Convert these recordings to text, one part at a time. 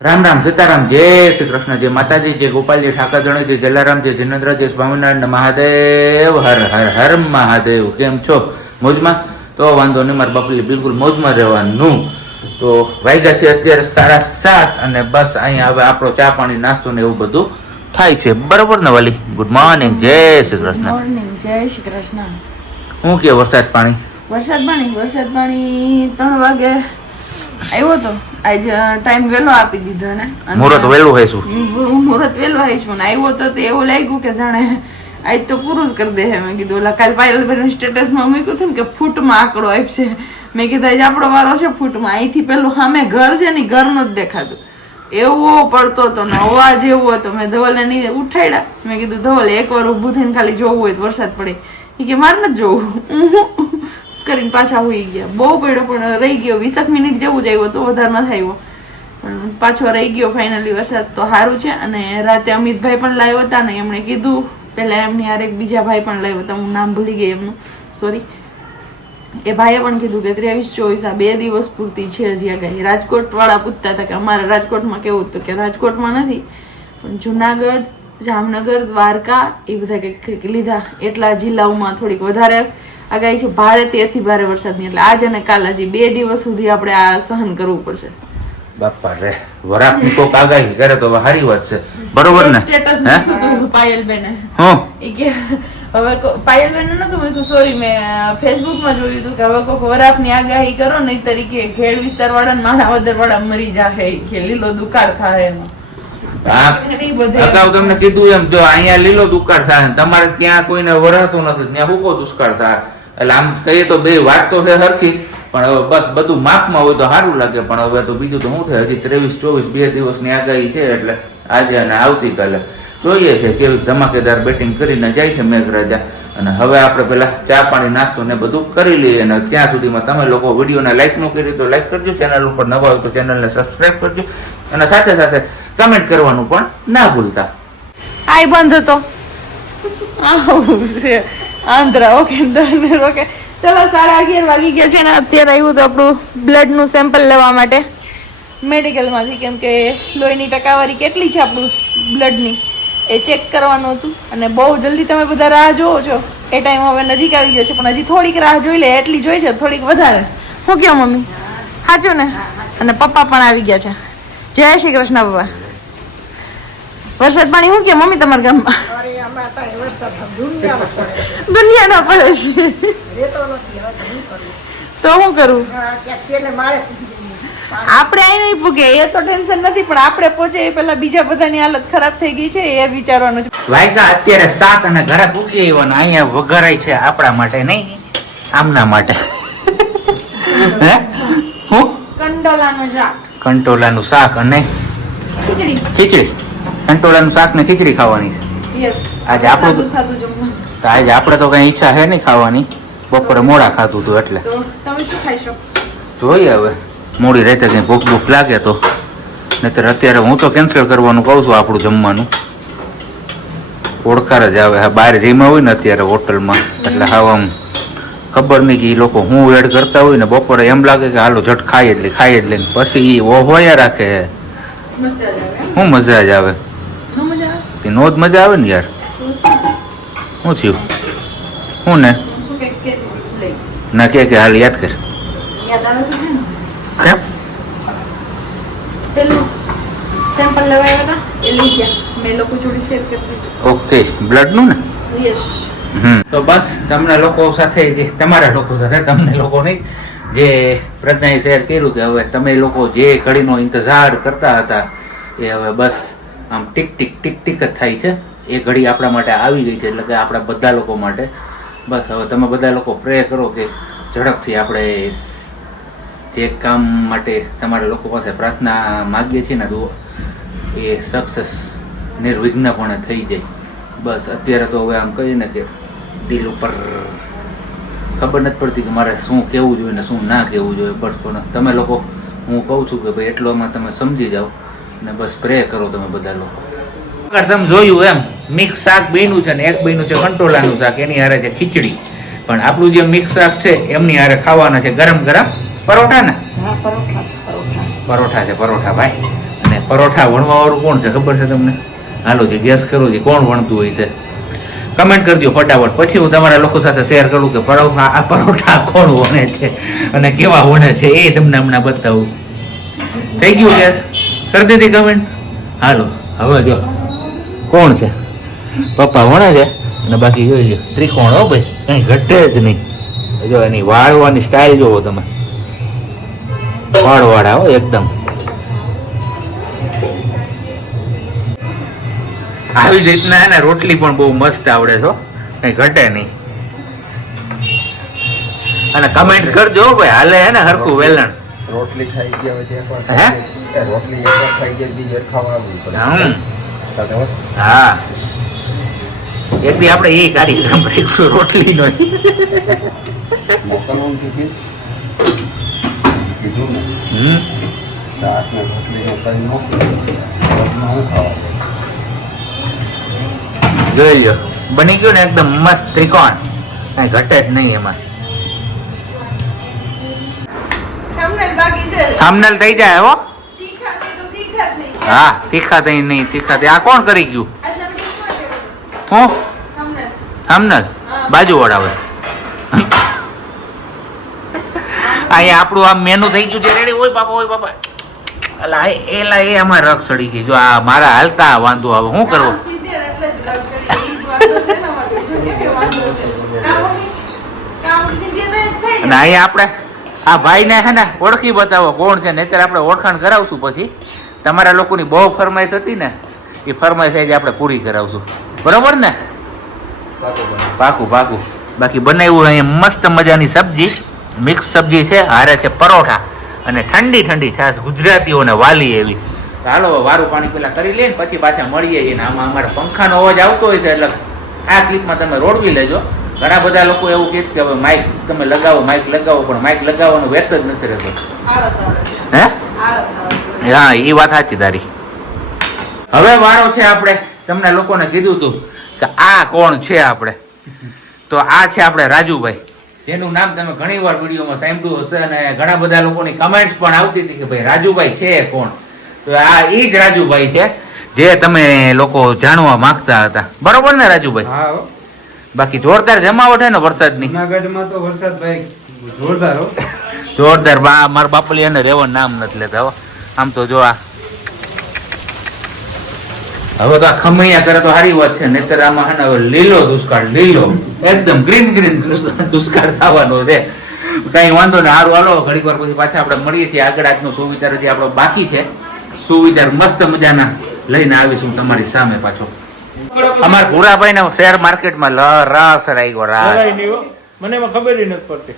રામ રામ સીતારામ જય શ્રી કૃષ્ણ જય માતાજી જય ગોપાલજી ઠાકર જણ જય જલારામ જય જિનેન્દ્ર જય સ્વામિનારાયણ મહાદેવ હર હર હર મહાદેવ. કેમ છો? મોજમાં? તો વાંધો નહીં, મારા બાપલી બિલકુલ મોજમાં રહેવાનું. તો વાગ્યા છે અત્યારે 7:30 અને બસ અહીંયા હવે આપણો ચા પાણી નાસ્તો ને એવું બધું થાય છે. બરોબર ને વાલી? ગુડ મોર્નિંગ, જય શ્રી કૃષ્ણ. મોર્નિંગ, જય શ્રી કૃષ્ણ. શું કે વરસાદ પાણી? વરસાદ પાણી 3 વાગે આવ્યો તો. આજ ટાઈમ વેલો આપી દીધો ને. મુહૂર્ત વેલું હોય શું? મુહૂર્ત વેલો આવીશું ને આવ્યો તો તે એવું લાગ્યું કે જાણે આજ તો પૂરું જ કરી દે. મેં કીધું ઓલા કાલ પાયલભાઈ સ્ટેટસમાં મૂક્યું હતું ને કે ફૂટમાં આંકડો આપશે. મેં કીધું આજે આપણો વારો છે ફૂટમાં. અહીંથી પેલું સામે ઘર છે ને ઘરનું જ દેખાતું. એવો પડતો હતો ને અવાજ એવો હતો. મેં ધવલને નહીં ઉઠાડ્યા. મેં કીધું ધવલ એકવાર ઊભું થઈને ખાલી જોવું હોય તો વરસાદ પડે. એ કે મારે નથી જોવું કરીને પાછા હોઈ ગયા. બહુ પડ્યો પણ રહી ગયો. 20 મિનિટ જેવું જ આવ્યો તો વધારે ન થયો પણ પાછો રહી ગયો ફાઇનલી વરસાદ. તો સારું છે. અને રાતે અમિતભાઈ પણ લાવ્યો હતા ને એમણે કીધું પેલા એમની યાર એક બીજા ભાઈ પણ લાવ્યો હતા. હું નામ ભૂલી ગઈ એમનું, સોરી. એ ભાઈએ પણ કીધું કે 23-24 આ 2 દિવસ પૂરતી છે હજી આગાહી. રાજકોટ વાળા પૂછતા હતા કે અમારા રાજકોટમાં કેવું હતું કે રાજકોટમાં નથી પણ જુનાગઢ, જામનગર, દ્વારકા એ બધા કંઈક લીધા. એટલા જિલ્લાઓમાં થોડીક વધારે આગાહી છે. ભારેથી અતિ ભારે વરસાદની. એટલે આજ અને કાલ હજી 2 દિવસ સુધી આપણે આ સહન કરવું પડશે. બાપા રે, વરાપની કોક આગાહી કરે તો સારી વાત છે. બરોબર ને? સ્ટેટસ મૂક્યું પાયલબેને. હું ઈ કે હવે પાયલબેન નતું મૂક્યું, સોરી, મેં ફેસબુકમાં જોયું હતું કે હવે કોઈક વરાપની આગાહી કરો ને તરીકે ખેડ વિસ્તાર વાળા ને માણાવદર વાળા મરી જાહે કે લીલો દુકાળ થાય એમાં. અગાઉ તમને કીધું એમ, જો અહીંયા લીલો દુકાળ થાય તમારે ત્યાં કોઈને વરાતું નથી ત્યાં હુકો દુષ્કાળ થાય. એટલે આમ કહીએ તો બે વાત તો છે હરખી, પણ હવે બસ બધું માપમાં હોય તો સારું લાગે. પણ હવે તો બીજું તો શું થાય, હજી 23-24 2 દિવસની આગાહી છે. એટલે આજે અને આવતીકાલે જોઈએ છે કેવી ધમાકેદાર બેટિંગ કરીને જાય છે મેઘરાજા. અને હવે આપણે પેલા ચા પાણી નાસ્તો ને બધું કરી લઈએ. અને ત્યાં સુધીમાં તમે લોકો વિડીયોને લાઈક ન કરી તો લાઈક કરજો, ચેનલ ઉપર નવા હોય તો ચેનલને સબસ્ક્રાઈબ કરજો અને સાથે સાથે કમેન્ટ કરવાનું પણ ના ભૂલતા. આઈ બંધ હતો આવું છે આંધ્રા. ઓકે ઓકે, ચલો 11:30 વાગી ગયા છે ને અત્યારે આવ્યું તો આપણું બ્લડ નું સેમ્પલ લેવા માટે મેડિકલમાંથી. કેમ કે લોહીની ટકાવારી કેટલી છે આપણું બ્લડની એ ચેક કરવાનું હતું. અને બહુ જલ્દી તમે બધા રાહ જોવો છો. એ ટાઈમ હવે નજીક આવી ગયો છે પણ હજી થોડીક રાહ જોઈ લે. એટલી જોઈ છે થોડીક વધારે. શું કહો મમ્મી? સાચું ને? અને પપ્પા પણ આવી ગયા છે. જય શ્રી કૃષ્ણ પપ્પા. વરસાદ પાણી શું કે મમ્મી તમારા ગામમાં? દુનિયાના પડે છે તો શું કરું? આપણે અહીં નહીં પૂગે એ તો ટેન્શન નથી, પણ આપણે પહોંચે એ પેલા બીજા બધાની હાલત ખરાબ થઈ ગઈ છે એ વિચારવાનું છે. વાયગા અત્યારે 7 અને ઘરે પૂગી આવ્યો ને અહીંયા વઘારાય છે આપણા માટે, નહીં આમના માટે. હે હું કંટોલાનું શાક, કંટોલાનું શાક અને ખીચડી. કંટોલાનું શાક ને ખીચડી ખાવાની. યસ, આજે આપણું સાદું જમવાનું. તો આજે આપણે તો કઈ ઈચ્છા છે નહીં ખાવાની. બપોરે મોડા ખાધું હતું એટલે તો તમે શું ખાઈશો? જોઈએ હવે મોડી રાતે કઈ ભૂખ લાગે તો. નહીતર અત્યારે હું તો કેન્સલ કરવાનું કહું છું આપણું જમવાનું. ઓળખાર જ આવે. હા, બહાર જમ્યા હોય ને અત્યારે હોટલમાં એટલે હાવ આમ ખબર નહીં કે એ લોકો હું એડ કરતા હોય ને બપોરે એમ લાગે કે હાલો ઝટ ખાઈ જ લે પછી એ હોયા રાખે. શું મજા જ આવે? નો જ મજા આવે ને યાર. શું થયું? શું ને ના કે હાલ યાદ કર. કેમ? પેલું સેમ્પલ લેવા આવ્યા હતા એ લઈ ગયા. મેં લોકો જોડે શેર કરી દીધું. ઓકે, બ્લડ નું ને? યસ. તો બસ તમને લોકો સાથે, તમારા લોકો સાથે, તમને લોકો નહીં, જે પ્રજ્ઞાએ શેર કર્યું કે હવે તમે લોકો જે ઘડીનો ઇંતજાર કરતા હતા એ હવે બસ આમ ટીક ટીક ટીક ટીક જ થાય છે. એ ઘડી આપણા માટે આવી ગઈ છે. એટલે કે આપણા બધા લોકો માટે. બસ હવે તમે બધા લોકો પ્રે કરો કે ઝડપથી આપણે જે કામ માટે તમારા લોકો પાસે પ્રાર્થના માગીએ છીએ ને એ સક્સેસ નિર્વિઘ્નપણે થઈ જાય. બસ અત્યારે તો હવે આમ કહીએ ને કે દિલ ઉપર ખબર નથી પડતી કે મારે શું કહેવું જોઈએ ને શું ના કહેવું જોઈએ. બસ પણ તમે લોકો, હું કહું છું કે ભાઈ એટલોમાં તમે સમજી જાઓ ને બસ પ્રે કરો તમે બધા લોકો. તમે જોયું એમ મિક્સ શાક બન્યું છે ને એક બન્યું છે કંટોલાનું શાક, એની હારે છે ખીચડી. પણ આપણું જે મિક્સ શાક છે એમની હારે ખાવાના છે ગરમ ગરમ પરોઠા ને? પરોઠા છે, પરોઠા ભાઈ. અને પરોઠા વણવા વાળું કોણ છે ખબર છે તમને? હાલો જે ગેસ કરું છે કોણ વણતું હોય છે કમેન્ટ કરજો ફટાફટ, પછી હું તમારા લોકો સાથે શેર કરું કે પરોઠા કોણ વણે છે અને કેવા વણે છે એ તમને હમણાં બતાવું. થઈ ગયું ગેસ? કરી દીધી કમેન્ટ? હાલો હવે જો કોણ છે પપ્પા વણે છે અને બાકી જોઈ લો ત્રિકોણ હો ભાઈ, કઈ ઘટે જ નહીં. જો એની વાળવાની સ્ટાઇલ જોવો તમે, વાળવાળા હો એકદમ. આવી જ રીતના એને રોટલી પણ બહુ મસ્ત આવડે છે, કઈ ઘટે નહીં. અને કમેન્ટ કરજો ભાઈ હાલે હે ને હરખું વેલણ. રોટલી ખાઈ ગયા હોય તો હે? રોટલી એકવાર ખાઈ ગયા બીજી વાર ખાવા આવવું પડે. હા એક બી આપણે એ કાર્યક્રમ રાખીશું રોટલી નો. મોકલવાનું ટિફિન કીધું ને શાક ને રોટલી નો કરી મોકલું હું ખાવા જોઈ લો બની ગયું ને એકદમ મસ્ત ત્રિકોણ, કઈ ઘટે જ નહીં એમાં. thumbnail બાકી છે. થાંબનેલ થઈ જાય હો. શીખા નહીં તો શીખા જ નહીં. હા શીખાતા નહીં શીખાતા. આ કોણ કરી ગયું? અચ્છા મેં શું હું thumbnail. થાંબનેલ બાજુ વળાવે. અહીંયા આપણું આમ મેનુ થઈ ગયું છે રેડી. ઓય બાપા અલા એલા એ આમાં રખ સડી ગઈ. જો આ મારા હાલતા વાંધો આવે શું કરવું? સીધે એટલે જ luxury ઈ જ વાંધો છે ને અમારે. શું કે વાંધો છે? કામની જે થાય થાય અને અહીંયા આપણે આ ભાઈને છે ને ઓળખી બતાવો કોણ છે, નહીંતર આપણે ઓળખાણ કરાવશું. પછી તમારા લોકોની બહુ ફરમાઈશ હતી ને એ ફરમાઈશ આજે આપણે પૂરી કરાવશું. બરોબર ને? પાકું. બાકી બનાવ્યું અહીંયા મસ્ત મજાની સબ્જી, મિક્સ સબ્જી છે, હારે છે પરોઠા અને ઠંડી ઠંડી છાશ ગુજરાતીઓને વાલી એવી. ચાલો વારું પાણી પેલા કરી લઈએ ને પછી પાછા મળીએ છીએ. આમાં અમારા પંખાનો અવાજ આવતો હોય છે એટલે આ ક્લિપમાં તમે રોડવી લેજો. ઘણા બધા લોકો એવું કહે કે હવે માઇક તમે લગાવો, પણ માઇક લગાવવાનો વેત જ નથી રહેતો. આળસ આવે છે. હે? આળસ આવે છે. હા એ વાત સાચી તારી. હવે વારો છે આપણે તમને લોકોને કીધું હતું કે આ કોણ છે આપણે, તો આ છે આપણે રાજુભાઈ, જેનું નામ તમે ઘણી વાર વિડીયોમાં સાંભળ્યું હશે અને ઘણા બધા લોકોની કમેન્ટ્સ પણ આવતી હતી કે ભાઈ રાજુભાઈ છે કોણ. તો આ એ જ રાજુભાઈ છે જે તમે લોકો જાણવા માંગતા હતા. બરોબર ને રાજુભાઈ? હા હો. બાકી જોરદાર જમાવટ હે ને વરસાદની? જૂનાગઢમાં તો વરસાદ ભાઈ જોરદાર હો. જોરદાર. મારા બાપલી એને રેવાનું નામ નથી લેતા હો. આમ તો જો આ હવે તો આ ખમૈયા કરે તો સારી વાત છે, નહીતર આમાં હે ને હવે લીલો દુષ્કાળ, લીલો એકદમ ગ્રીન દુષ્કાળ થવાનો છે. કઈ વાંધો ને. સારું હાલો ઘડીક વાર પછી પાછા આપણે મળીએ છીએ. આગળ આજનો સુવિચાર હજી આપણો બાકી છે. સુવિચાર મસ્ત મજાના લઈને આવીશું તમારી સામે પાછો. અમારા ભૂરાભાઈ ને શેર માર્કેટમાં રસ રાખ્યો રાસ. મને એમાં ખબર નથી પડતી.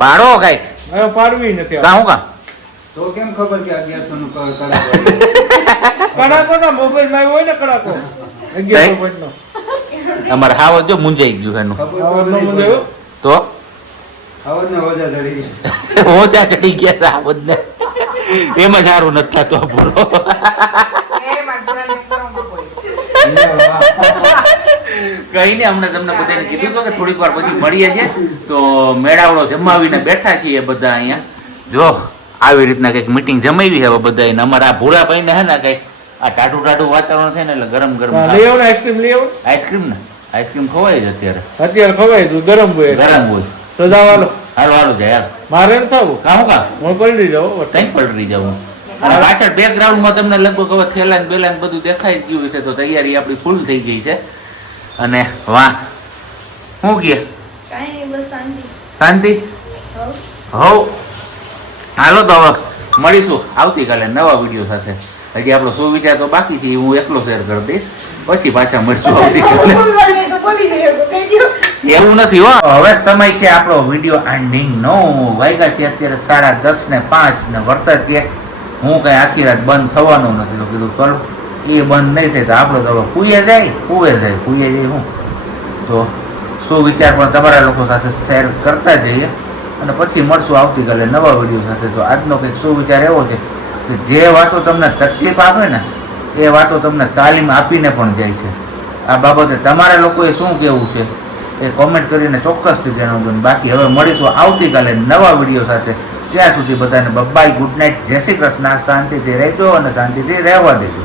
પાડો કઈક હવે પાડવી નથી. કાં કા તો કેમ ખબર કે 1100 નું કડાકો ના મોબાઈલ માં હોય ને કડાકો 1100 પોઈન્ટ નો. અમારે હાવત જો મુંજાઈ ગયું એનું. તો ઓજા ચડી ગયા હાવત ને એમાં સારું નથી થતું પૂરો. કઈ ને અમને તમને બધાને કીધું તો કે થોડીક વાર પછી મળીએ છીએ. તો મેળાવડો જમાવીને બેઠા છીએ બધા અહીંયા. જો આવી રીતના કઈક મીટિંગ જમાવી હવે બધા. અમારા ભૂરાભાઈ ને હે ને કઈક આ ટાટું વાતાવરણ છે ને એટલે ગરમ આઈસ્ક્રીમ લઈ આવો. આઈસ્ક્રીમ ને આઈસ્ક્રીમ ખવાય છે અત્યારે ખવાય છે. ગરમ હોય તો જાવ. હાલો જાય મારે ન થવું. કા હું પલટી જાઉં. કઈ પલટી જવું. અને પાછળ બેકગ્રાઉન્ડ માં તમને લગભગ હવે થેલા ને બેલા બધું દેખાઈ ગયું છે. તો તૈયારી આપણી ફૂલ થઈ ગઈ છે. અને વાહ શું કે કાંઈ નહીં, બસ શાંતિ. શાંતિ. હવ હાલો તો હવે મળીશું આવતીકાલે નવા વિડીયો સાથે. હજી આપણો સુવિચાર તો બાકી છે, હું એકલો શેર કરી દઈશ. પછી પાછા મળશું આવતીકાલે. એવું નથી હો. હવે સમય છે આપણો વિડીયો એન્ડિંગ નો. વાગ્યા છે અત્યારે 10:05 ને વરસાદ કે હું કઈ આખી રાત બંધ થવાનું નથી. તો કીધું ચલો એ બંધ નહીં થાય તો આપણો તો કુએ જાય હું તો શું વિચાર પણ તમારા લોકો સાથે શેર કરતા જઈએ. અને પછી મળશું આવતીકાલે નવા વિડીયો સાથે. તો આજનો કંઈક શું વિચાર એવો છે કે જે વાતો તમને તકલીફ આપે ને એ વાતો તમને તાલીમ આપીને પણ જાય છે. આ બાબતે તમારા લોકોએ શું કહેવું છે એ કોમેન્ટ કરીને ચોક્કસથી જણાવજો. બાકી હવે મળીશું આવતીકાલે નવા વિડીયો સાથે. ત્યાં સુધી બધાને બબ્બાઈ ગુડ નાઇટ, જય શ્રી કૃષ્ણ. શાંતિથી રહેજો અને શાંતિથી રહેવા દેજો.